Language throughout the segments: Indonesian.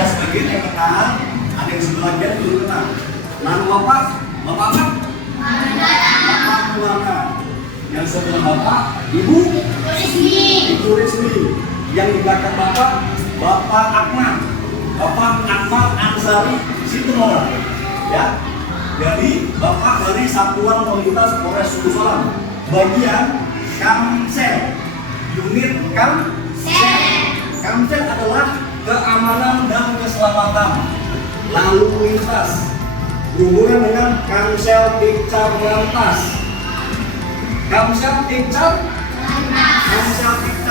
ada sebagian yang kenal, ada yang sebagian belum kenal. Nama Bapak, Bapak apa? Bapak Muhammad. Yang sebelah Bapak, Ibu Ibu Rismi. Yang di belakang Bapak, Bapak Akmal. Bapak Akmal Ansari Situmora. Ya. Jadi Bapak dari Satuan Lalu Polres Sulusalam, bagian Kamsel, unit Kamsel adalah keamanan dan keselamatan lalu lintas berhubungan dengan Kamsel Tikcar Lantas. Kamsel Tikcar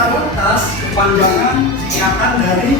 Lantas kepanjangan singkatan dari